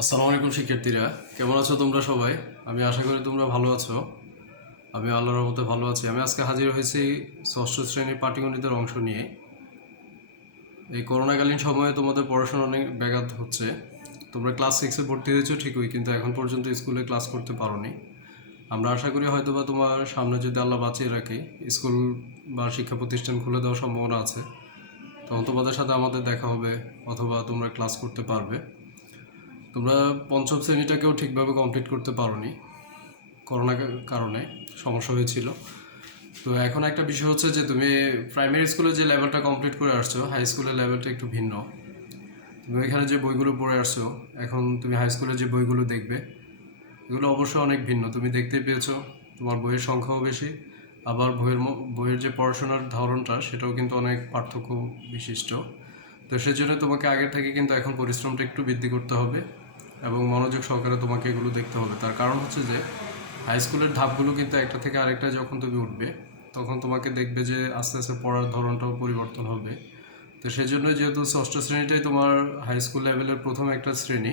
আসসালামু আলাইকুম শিক্ষার্থীরা, কেমন আছো তোমরা সবাই? আমি আশা করি তোমরা ভালো আছো। আমি আল্লাহর রহমতে ভালো আছি। আমি আজকে হাজির হয়েছি ষষ্ঠ শ্রেণীর পাটিগণিতের অংশ নিয়ে। এই করোনাকালীন সময়ে তোমাদের পড়াশোনা অনেক ব্যাঘাত হচ্ছে। তোমরা ক্লাস 6-এ ভর্তি হয়েছো ঠিকই, কিন্তু এখন পর্যন্ত স্কুলে ক্লাস করতে পারোনি। আমরা আশা করি হয়তোবা তোমার সামনে যদি আল্লাহ বাঁচিয়ে রাখে, স্কুল বা শিক্ষা প্রতিষ্ঠান খুলে দেওয়ার সম্ভাবনা আছে। তখন তোমাদের সাথে আমাদের দেখা হবে, অথবা তোমরা ক্লাস করতে পারবে। তোমরা পঞ্চম শ্রেণীটাকেও ঠিকভাবে কমপ্লিট করতে পারোনি, করোনার কারণে সমস্যা হয়েছিল। তো এখন একটা বিষয় হচ্ছে যে তুমি প্রাইমারি স্কুলে যে লেভেলটা কমপ্লিট করে আসছো, হাই স্কুলের লেভেলটা একটু ভিন্ন। তুমি এখানে যে বইগুলো পড়ে আসছো, এখন তুমি হাই স্কুলে যে বইগুলো দেখবে, এগুলো অবশ্যই অনেক ভিন্ন। তুমি দেখতেই পেয়েছো, তোমার বইয়ের সংখ্যাও বেশি, আবার বইয়ের যে পড়াশোনার ধরনটা সেটাও কিন্তু অনেক পার্থক্য বিশিষ্ট। তো সেজন্য তোমাকে আগের থেকে কিন্তু এখন পরিশ্রমটা একটু বৃদ্ধি করতে হবে এবং মনোযোগ সহকারে তোমাকে এগুলো দেখতে হবে। তার কারণ হচ্ছে যে হাই স্কুলের ধাপগুলো কিন্তু একটা থেকে আরেকটা যখন তুমি উঠবে, তখন তোমাকে দেখবে যে আস্তে আস্তে পড়ার ধরনটাও পরিবর্তন হবে। তো সেজন্য যেহেতু ষষ্ঠ শ্রেণীটাই তোমার হাই স্কুল লেভেলের প্রথম একটা শ্রেণী,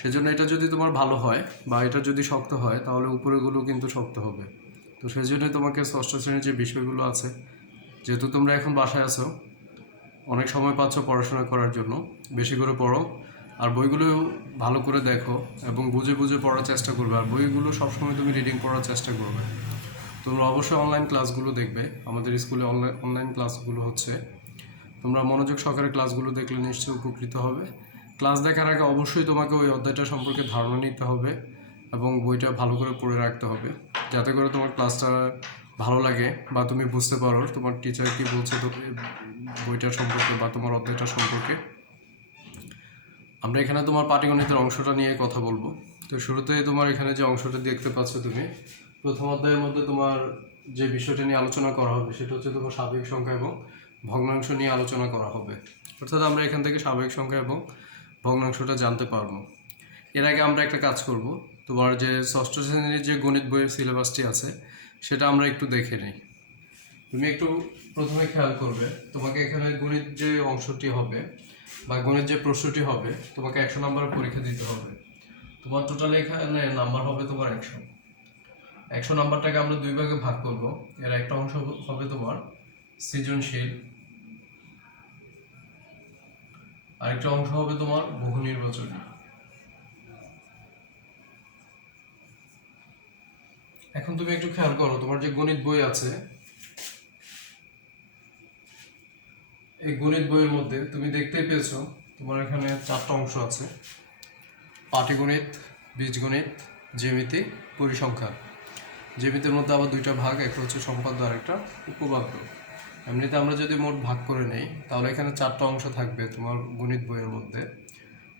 সেজন্য এটা যদি তোমার ভালো হয় বা এটা যদি শক্ত হয়, তাহলে উপরেগুলো কিন্তু শক্ত হবে। তো সেজন্যই তোমাকে ষষ্ঠ শ্রেণীর যে বিষয়গুলো আছে, যেহেতু তোমরা এখন বাসায় আছো, অনেক সময় পাচ্ছ পড়াশোনা করার জন্য, বেশি করে পড়ো আর বইগুলো ভালো করে দেখো এবং বুঝে বুঝে পড়ার চেষ্টা করবে। আর বইগুলো সবসময় তুমি রিডিং পড়ার চেষ্টা করবে। তোমরা অবশ্যই অনলাইন ক্লাসগুলো দেখবে। আমাদের স্কুলে অনলাইন ক্লাসগুলো হচ্ছে, তোমরা মনোযোগ সহকারে ক্লাসগুলো দেখলে নিশ্চয়ই উপকৃত হবে। ক্লাস দেখার আগে অবশ্যই তোমাকে ওই অধ্যায়টা সম্পর্কে ধারণা নিতে হবে এবং বইটা ভালো করে পড়ে রাখতে হবে, যাতে করে তোমার ক্লাসটা ভালো লাগে বা তুমি বুঝতে পারো তোমার টিচার কী বলছে তো বইটার সম্পর্কে বা তোমার অধ্যায়টা সম্পর্কে। আমরা এখানে তোমার পাটিগণিতের অংশটা নিয়ে কথা বলবো। তো শুরুতেই তোমার এখানে যে অংশটা দেখতে পাচ্ছ তুমি, প্রথম অধ্যায়ের মধ্যে তোমার যে বিষয়টা নিয়ে আলোচনা করা হবে সেটা হচ্ছে তোমার স্বাভাবিক সংখ্যা এবং ভগ্নাংশ নিয়ে আলোচনা করা হবে। অর্থাৎ আমরা এখান থেকে স্বাভাবিক সংখ্যা এবং ভগ্নাংশটা জানতে পারবো। এর আগে আমরা একটা কাজ করব, তোমার যে ষষ্ঠ শ্রেণীর যে গণিত বইয়ের সিলেবাসটি আছে সেটা আমরা একটু দেখে নিই। তুমি একটু প্রথমে খেয়াল করবে, তোমাকে এখানে গণিত যে অংশটি হবে বা গণিত যে প্রশ্নটি হবে, তোমাকে 100 নম্বরের পরীক্ষা দিতে হবে। তোমার টোটাল এখানে নাম্বার হবে তোমার 100 নাম্বারটাকে আমরা দুই ভাগে ভাগ করব। এর একটা অংশ হবে তোমার সৃজনশীল, আরেকটা অংশ হবে তোমার বহু নির্বাচনী। এখন তুমি একটু খেয়াল করো, তোমার যে গণিত বই আছে, এই গণিত বইয়ের মধ্যে তুমি দেখতেই পেয়েছো তোমার এখানে 4টা অংশ আছে: পাটিগণিত, বীজগণিত, জ্যামিতি, পরিসংখ্যান। জ্যামিতির মধ্যে আবার দুইটা ভাগ, একটা হচ্ছে সম্পাদ্য আর একটা উপপাদ্য। এমনিতে আমরা যদি মোট ভাগ করে নেই, তাহলে এখানে 4টা অংশ থাকবে তোমার গণিত বইয়ের মধ্যে।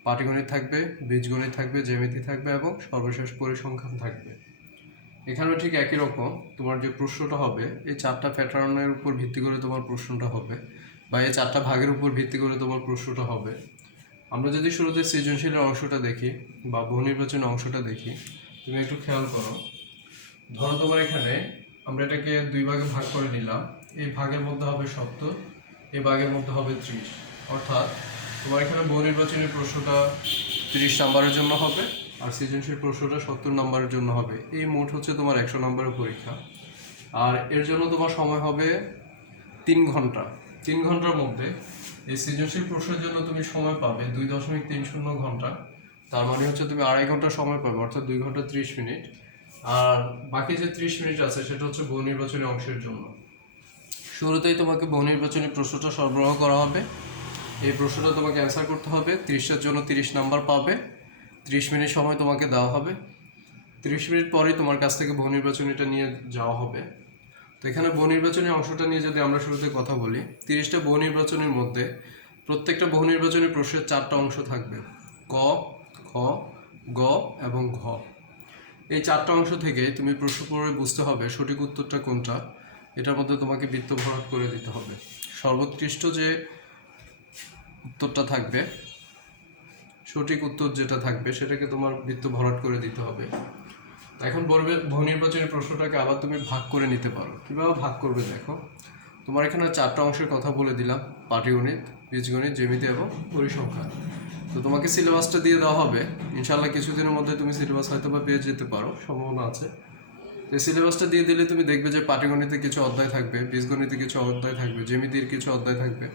পাটিগণিত থাকবে, বীজগণিত থাকবে, জ্যামিতি থাকবে এবং সর্বশেষ পরিসংখ্যান থাকবে। এখানেও ঠিক একই রকম তোমার যে প্রশ্নটা হবে, এই 4টা প্যাটার্নের উপর ভিত্তি করে তোমার প্রশ্নটা হবে, বা এই 4টা ভাগের উপর ভিত্তি করে তোমার প্রশ্নটা হবে। আমরা যদি শুরুতে সৃজনশীলের অংশটা দেখি বা বহু নির্বাচনী অংশটা দেখি, তুমি একটু খেয়াল করো। ধরো তোমার এখানে আমরা এটাকে দুই ভাগে ভাগ করে নিলাম। এই ভাগের মধ্যে হবে 70, এই ভাগের মধ্যে হবে 30। অর্থাৎ তোমার এখানে বহু নির্বাচনী প্রশ্নটা 30 নম্বরের জন্য হবে আর সৃজনশীল প্রশ্নটা 70 নম্বরের জন্য হবে। এই মোট হচ্ছে তোমার 100 নম্বরের পরীক্ষা। আর এর জন্য তোমার সময় হবে 3 ঘন্টা। 3 ঘন্টার মধ্যে এই সৃজনশীল প্রশ্নের জন্য তুমি সময় পাবে 2.30 ঘন্টা। তার মানে হচ্ছে তুমি 2.5 ঘন্টা সময় পাবে, অর্থাৎ 2 ঘন্টা 30 মিনিট। আর বাকি যে 30 মিনিট আছে সেটা হচ্ছে বহু নির্বাচনী অংশের জন্য। শুরুতেই তোমাকে বহু নির্বাচনী প্রশ্নটা সরবরাহ করা হবে। এই প্রশ্নটা তোমাকে অ্যান্সার করতে হবে। 30টার জন্য 30 নাম্বার পাবে। 30 মিনিট সময় তোমাকে দেওয়া হবে। 30 মিনিট পরেই তোমার কাছ থেকে বহু নির্বাচনীটা নিয়ে যাওয়া হবে। তো এখানে বহু নির্বাচনী অংশটা নিয়ে যদি আমরা শুরুতে কথা বলি, 30টা বহু নির্বাচনীর মধ্যে প্রত্যেকটা বহু নির্বাচনী প্রশ্নের 4টা অংশ থাকবে: ক, খ, গ এবং ঘ। এই 4টা অংশ থেকে তুমি প্রশ্ন পড়ে বুঝতে হবে সঠিক উত্তরটা কোনটা। এটার মধ্যে তোমাকে বৃত্ত ভরাট করে দিতে হবে। সর্বোৎকৃষ্ট যে উত্তরটা থাকবে, সঠিক উত্তর যেটা থাকবে, সেটাকে তোমার বৃত্ত ভরাট করে দিতে হবে। এখন বলবে বহু নির্বাচনী প্রশ্নটাকে আবার তুমি ভাগ করে নিতে পারো। কীভাবে ভাগ করবে দেখো, তোমার এখানে 4টা অংশের কথা বলে দিলাম: পাটিগণিত, বীজগণিত, জ্যামিতি এবং পরিসংখ্যান। তো তোমাকে সিলেবাসটা দিয়ে দেওয়া হবে, ইনশাল্লাহ কিছুদিনের মধ্যে তুমি সিলেবাস হয়তো বা পেয়ে যেতে পারো, সম্ভাবনা আছে। তো সিলেবাসটা দিয়ে দিলে তুমি দেখবে যে পাটিগণিতে কিছু অধ্যায় থাকবে, বীজগণিতে কিছু অধ্যায় থাকবে, জ্যামিতির কিছু অধ্যায় থাকবে,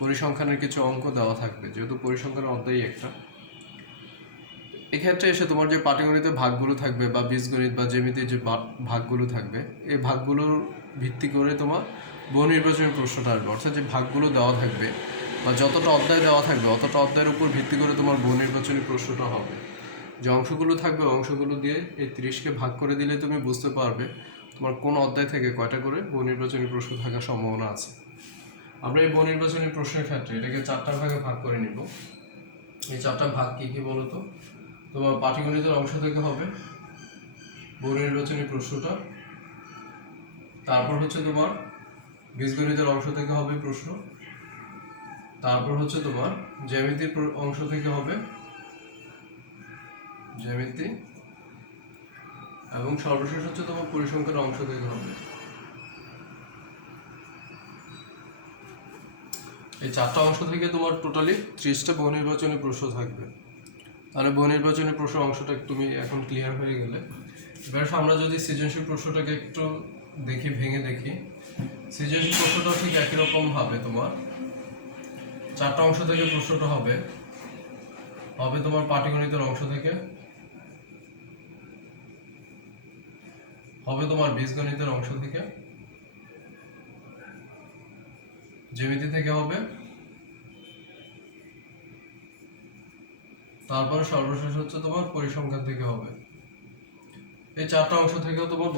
পরিসংখ্যানের কিছু অঙ্ক দেওয়া থাকবে, যেহেতু পরিসংখ্যানের অধ্যায় একটা। এক্ষেত্রে এসে তোমার যে পাটিগণিতের ভাগগুলো থাকবে বা বীজগণিত বা জ্যামিতির যে ভাগগুলো থাকবে, এই ভাগগুলোর ভিত্তি করে তোমার বহু নির্বাচনী প্রশ্নটা আসবে। অর্থাৎ যে ভাগগুলো দেওয়া থাকবে বা যতটা অধ্যায় দেওয়া থাকবে অতটা অধ্যায়ের উপর ভিত্তি করে তোমার বহু নির্বাচনী প্রশ্নটা হবে। যে অংশগুলো থাকবে অংশগুলো দিয়ে এই 30কে ভাগ করে দিলে তুমি বুঝতে পারবে তোমার কোন অধ্যায় থেকে কয়টা করে বহু নির্বাচনী প্রশ্ন থাকার সম্ভাবনা আছে। আমরা এই বহু নির্বাচনী প্রশ্নের ক্ষেত্রে এটাকে 4টা ভাগে ভাগ করে নিব। এই 4টা ভাগ কি কি বলতো? তোমার পাটিগণিতের অংশ থেকে হবে বহু নির্বাচনী প্রশ্নটা, তারপর হচ্ছে তোমার বীজগণিতের অংশ থেকে হবে প্রশ্ন, তারপর হচ্ছে তোমার জ্যামিতির অংশ থেকে হবে জ্যামিতি, এবং সর্বশেষ হচ্ছে তোমার পরিসংখ্যান অংশ থেকে হবে। এই 4টা অংশ থেকে তোমার টোটালি 30টা বহু নির্বাচনী প্রশ্ন থাকবে। তাহলে বহু নির্বাচনী প্রশ্ন অংশটা তুমি এখন ক্লিয়ার হয়ে গেলে, এবার আমরা যদি সৃজনশীল প্রশ্নটাকে একটু ভেঙে দেখি, সৃজনশীল প্রশ্নটা ঠিক একই রকম ভাবে তোমার 4টা অংশ থেকে প্রশ্নটা হবে তোমার পাটিগণিতের অংশ থেকে, হবে তোমার বীজগণিতের অংশ থেকে, জ্যামিতি থেকে হবে, তারপরে সর্বশেষ হচ্ছে তোমার পরিসংখ্যান থেকে হবে। এই 4টা অংশ থেকেও তোমার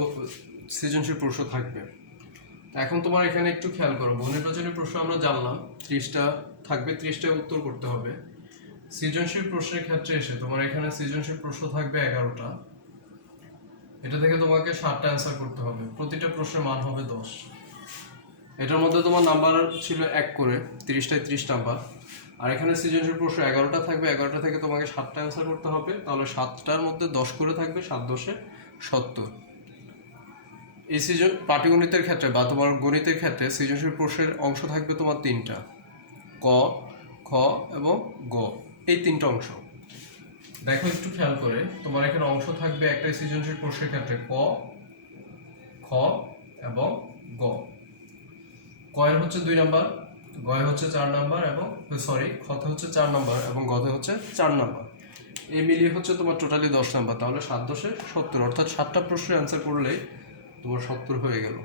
সৃজনশীল প্রশ্ন থাকবে। এখন তোমার এখানে একটু খেয়াল করো, বহু নির্বাচনী প্রশ্ন আমরা জানলাম 30টা থাকবে, 30টা উত্তর করতে হবে। সৃজনশীল প্রশ্নের ক্ষেত্রে এসে তোমার এখানে সৃজনশীল প্রশ্ন থাকবে 11টা, এটা থেকে তোমাকে 7টা অ্যান্সার করতে হবে, প্রতিটা প্রশ্নের মান হবে 10। এটার মধ্যে তোমার নাম্বার ছিল 1 করে, 30টায় 30 নাম্বার। আর এখানে সৃজনশীল প্রশ্ন 11টা থাকবে, 11টা থেকে তোমাকে 7টা অ্যান্সার করতে হবে, তাহলে 7টার মধ্যে 10 করে থাকবে, 7 10 70। এই পাটিগণিতের ক্ষেত্রে বা তোমার গণিতের ক্ষেত্রে সৃজনশীল প্রশ্নের অংশ থাকবে তোমার 3টা, ক, খ এবং গ, এই 3টা অংশ। দেখো একটু খেয়াল করে, তোমার এখানে অংশ থাকবে একটাই সৃজনশীল প্রশ্নের ক্ষেত্রে ক, খ এবং গ। ক এর হচ্ছে 2 নাম্বার, গ এর হচ্ছে 4 নাম্বার, এবং খতে হচ্ছে 4 নাম্বার এবং গতে হচ্ছে 4 নাম্বার। এই মিলিয়ে হচ্ছে তোমার টোটালি 10 নাম্বার, তাহলে 7 10 70, অর্থাৎ 7টা প্রশ্নের অ্যান্সার করলেই তোমার 70 হয়ে গেল।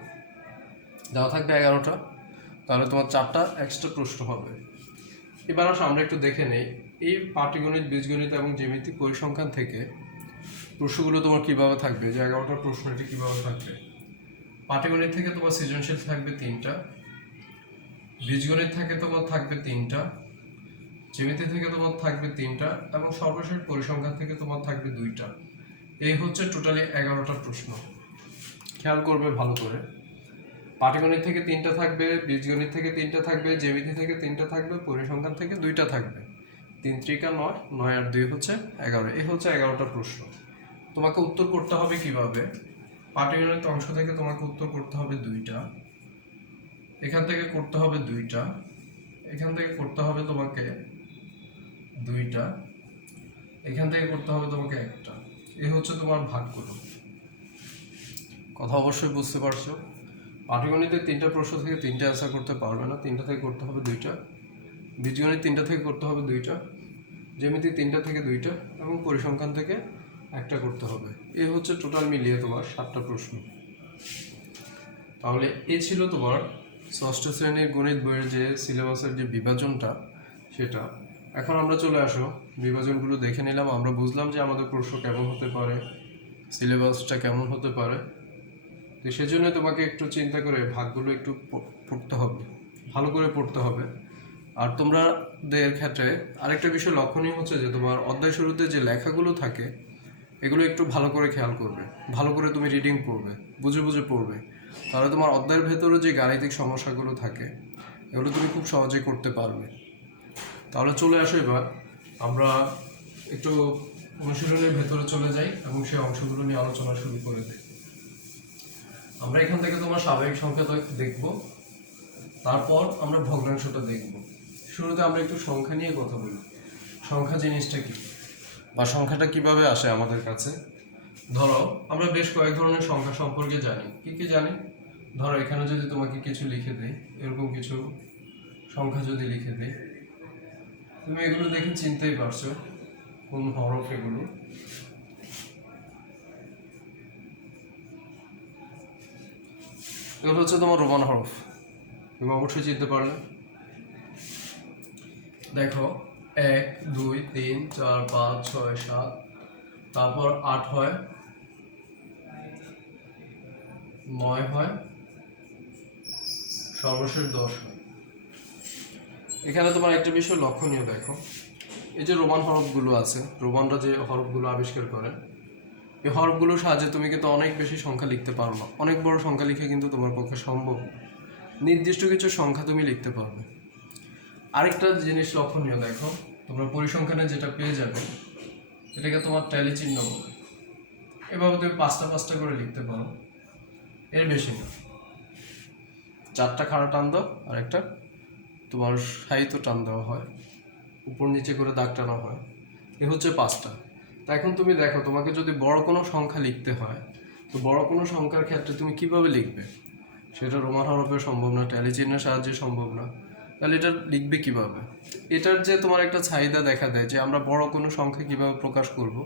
দেওয়া থাকবে 11টা, তাহলে তোমার 4টা এক্সট্রা প্রশ্ন হবে। এবার আসো আমরা একটু দেখে নেই এই পাটিগণিত, বীজগণিত এবং জ্যামিতি পরিসংখ্যান থেকে প্রশ্নগুলো তোমার কিভাবে থাকবে, যে 11টা প্রশ্ন এটি কিভাবে থাকবে। পাটিগণিত থেকে তোমার সৃজনশীল থাকবে 3টা, বীজগণিত থেকে তোমার থাকবে 3টা, জ্যামিতি থেকে তোমার থাকবে 3টা, এবং সর্বশেষ পরিসংখ্যান থেকে তোমার থাকবে 2টা। এই হচ্ছে টোটালি 11টা প্রশ্ন। খেয়াল করবে ভালো করে, পাটিগণিত থেকে 3টা থাকবে, বীজগণিত থেকে 3টা থাকবে, জ্যামিতি থেকে 3টা থাকবে, পরিসংখ্যান থেকে 2টা থাকবে। 3 3 9, 9 আর 2 হচ্ছে 11। এই হচ্ছে 11টা প্রশ্ন। তোমাকে উত্তর করতে হবে কিভাবে? পাটিগণিত অংশ থেকে তোমাকে উত্তর করতে হবে 2টা, এখান থেকে করতে হবে 2টা, এখান থেকে করতে হবে তোমাকে 2টা, এখান থেকে করতে হবে তোমাকে 1টা। এই হচ্ছে তোমার ভাগগুলো। কথা অবশ্যই বুঝতে পারছো। পাটিগণিতে 3টা প্রশ্ন থেকে 3টা অ্যান্সার করতে পারবে না, 3টা থেকে করতে হবে 2টা, বীজগণিত 3টা থেকে করতে হবে 2টা, জ্যামিতি 3টা থেকে 2টা, এবং পরিসংখ্যান থেকে 1টা করতে হবে। এই হচ্ছে টোটাল মিলিয়ে তোমার 7টা প্রশ্ন। তাহলে এই ছিল তোমার ষষ্ঠ শ্রেণীর গণিত বইয়ের যে সিলেবাসের যে বিভাজনটা, সেটা। এখন আমরা চলে আসো, বিভাজনগুলো দেখে নিলাম, আমরা বুঝলাম যে আমাদের প্রশ্ন কেমন হতে পারে, সিলেবাসটা কেমন হতে পারে। তো সেজন্য তোমাকে একটু চিন্তা করে ভাগগুলো একটু পড়তে হবে, ভালো করে পড়তে হবে। আর তোমাদের ক্ষেত্রে আরেকটা বিষয় লক্ষণীয় হচ্ছে যে তোমার অধ্যায় শুরুতে যে লেখাগুলো থাকে এগুলো একটু ভালো করে খেয়াল করবে, ভালো করে তুমি রিডিং পড়বে, বুঝে বুঝে পড়বে, তাহলে তোমার অধ্যায়ের ভেতরে যে গাণিতিক সমস্যাগুলো থাকে এগুলো তুমি খুব সহজেই করতে পারবে। তাহলে চলে আসো, এবার আমরা একটু অনুশীলনের ভেতরে চলে যাই এবং সেই অংশগুলো নিয়ে আলোচনা শুরু করে দিই। আমরা এখান থেকে তোমার স্বাভাবিক সংখ্যা দেখব, তারপর আমরা ভগ্নাংশটা দেখব। শুরুতে আমরা একটু সংখ্যা নিয়ে কথা বলি। সংখ্যা জিনিসটা কি বা সংখ্যাটা কিভাবে আসে আমাদের কাছে। ধরো আমরা বেশ কয়েক ধরনের সংখ্যা সম্পর্কে জানি। কি কি জানি? ধরো এখানে যদি তোমাকে কিছু লিখে দেই, এরকম কিছু সংখ্যা যদি লিখে দেই, তুমি এগুলো দেখে চিনতেই পারছো কোন হরফ এগুলো। এগুলো হচ্ছে তোমার রোমান হরফ, তুমি অবশ্যই চিনতে পারলে। দেখো 1 2 3 4 5 6 7, তারপর 8 হয়, 9 হয়, সর্বশেষ 10 হয়। এখানে তোমার একটা বিষয় লক্ষণীয় দেখো, এই যে রোমান হরফগুলো আছে, রোমানরা যে হরফগুলো আবিষ্কার করে, এই হরফগুলোর সাহায্যে তুমি কিন্তু অনেক বেশি সংখ্যা লিখতে পারো না। অনেক বড় সংখ্যা লিখে কিন্তু তোমার পক্ষে সম্ভব না। নির্দিষ্ট কিছু সংখ্যা তুমি লিখতে পারবে। আরেকটা জিনিস লক্ষণীয় দেখো, তোমরা পরিসংখ্যানে যেটা পেয়ে যাবে, এটাকে তোমার ট্যালি চিহ্ন বলে। এভাবে তুমি 5টা করে লিখতে পারো, এর বেশি না। 4টা খাড়া টান দাও, আর একটা তোমার সাহিত্য টান দেওয়া হয়, উপর নিচে করে দাগ টানা হয়, এ হচ্ছে 5টা। তা এখন তুমি দেখো, তোমাকে যদি বড় কোনো সংখ্যা লিখতে হয়, তো বড় কোনো সংখ্যার ক্ষেত্রে তুমি কিভাবে লিখবে? সেটা রোমান হরফে সম্ভব না, ট্যালি চিহ্নের সাহায্যে সম্ভব না। তাহলে এটা লিখবে কিভাবে? এটার যে তোমার একটা চাহিদা দেখা দেয় যে আমরা বড় কোনো সংখ্যা কিভাবে প্রকাশ করব,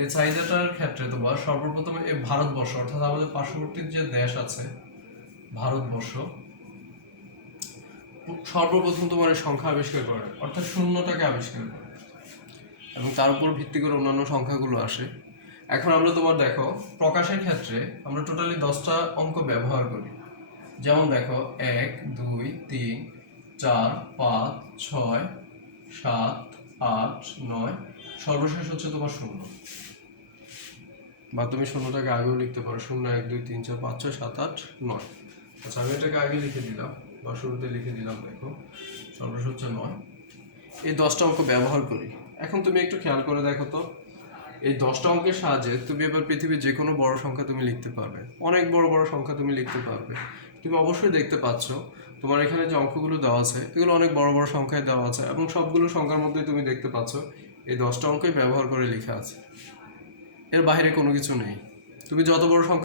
এই চাহিদাটার ক্ষেত্রে তোমার সর্বপ্রথম এই ভারতবর্ষ, অর্থাৎ আমাদের পার্শ্ববর্তী যে দেশ আছে ভারতবর্ষ, সর্বপ্রথম তোমার এই সংখ্যা আবিষ্কার করে, অর্থাৎ শূন্যটাকে আবিষ্কার করে, এবং তার উপর ভিত্তি করে অন্যান্য সংখ্যাগুলো আসে। এখন আমরা তোমার দেখো প্রকাশের ক্ষেত্রে আমরা টোটালি 10টা অঙ্ক ব্যবহার করি। যেমন দেখো 1 2 3 4 5 6 7 8 9, সর্বশেষ হচ্ছে তোমার 0। বা তুমি 0টাকে আগেও লিখতে পারো, 0 1 2 3 4 5 6 7 8 9। আচ্ছা, আমি এটাকে আগে লিখে দিলাম বা শুরুতে লিখে দিলাম। দেখো সর্বশেষ হচ্ছে 9। এই 10টা অঙ্ক ব্যবহার করি। এখন তুমি একটু খেয়াল করে দেখো তো, এই 10টা অঙ্কের সাহায্যে তুমি এবার পৃথিবীর যে কোনো বড় সংখ্যা তুমি লিখতে পারবে, অনেক বড় বড় সংখ্যা তুমি লিখতে পারবে। তুমি অবশ্যই দেখতে পাচ্ছ তোমার এখানে যে অঙ্কগুলো দেওয়া আছে, এগুলো অনেক বড় বড় সংখ্যায় দেওয়া আছে, এবং সবগুলো সংখ্যার মধ্যে তুমি দেখতে পাচ্ছ এই 10টা অঙ্কই ব্যবহার করে লেখা আছে, এর বাইরে কোনো কিছু নেই। তুমি যত বড় সংখ্যা